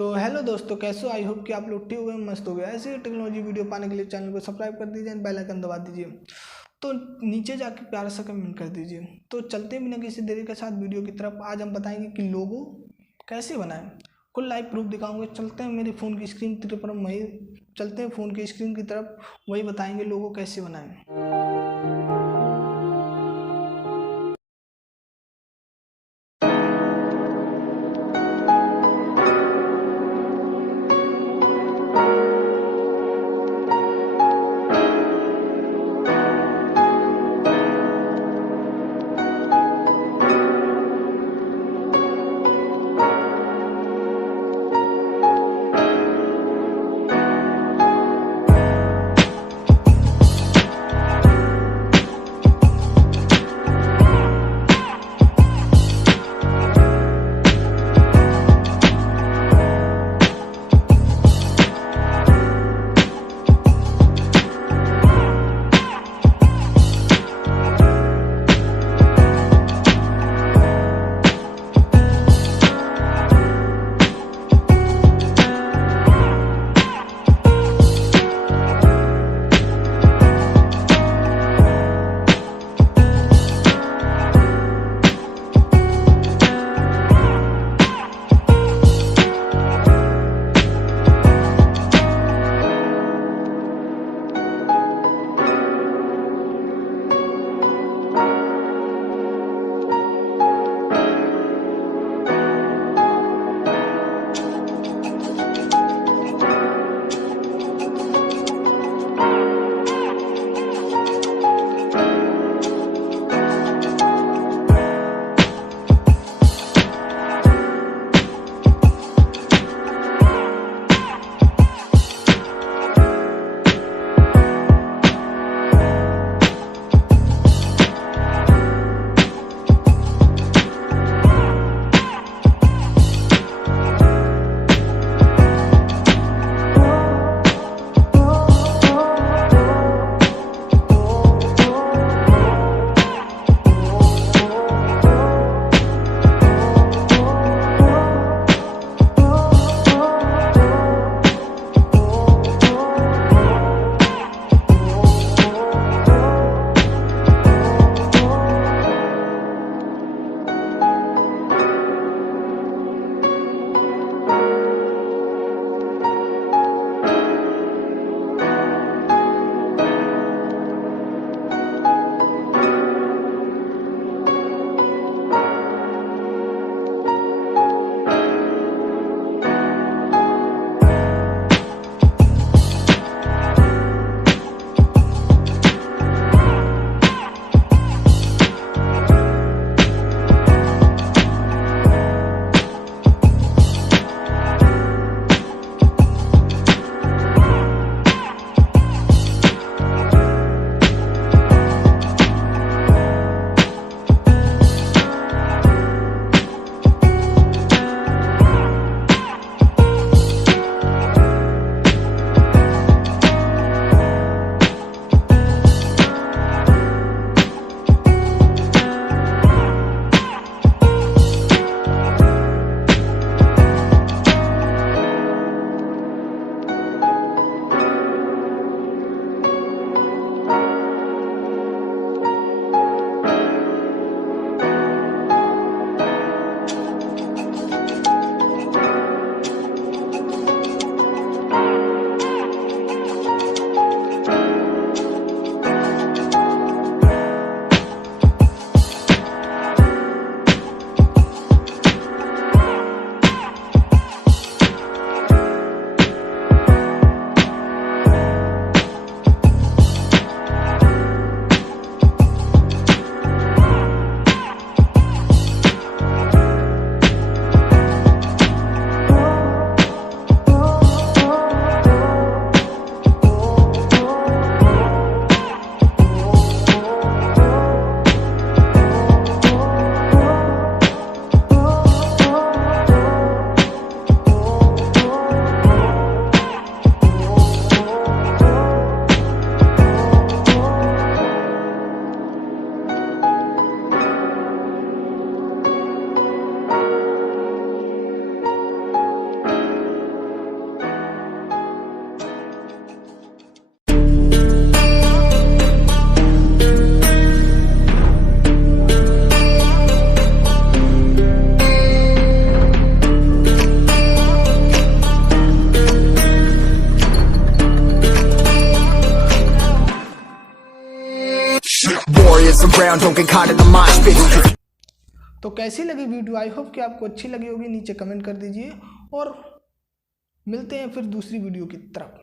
तो हेलो दोस्तों, कैसे हो? आई होप कि आप लोग ठीक हो गए, मस्त हो गए। ऐसे ही टेक्नोलॉजी वीडियो पाने के लिए चैनल को सब्सक्राइब कर दीजिए, बेल आइकन दबा दीजिए, तो नीचे जाके प्यारा सा कमेंट कर दीजिए। तो चलते बिना किसी देरी के साथ वीडियो की तरफ। आज हम बताएंगे कि लोगो कैसे बनाएं, कुल लाइव प्रूफ दिखाऊंगे। चलते हैं मेरे फ़ोन की स्क्रीन की तरफ, वही चलते हैं फ़ोन की स्क्रीन की तरफ, वही बताएंगे लोगो कैसे बनाएं। Warriors around, don't get caught in the mosh pit. तो कैसी लगी वीडियो? आई होप कि आपको अच्छी लगी होगी। नीचे कमेंट कर दीजिए और मिलते हैं फिर दूसरी वीडियो की तरफ।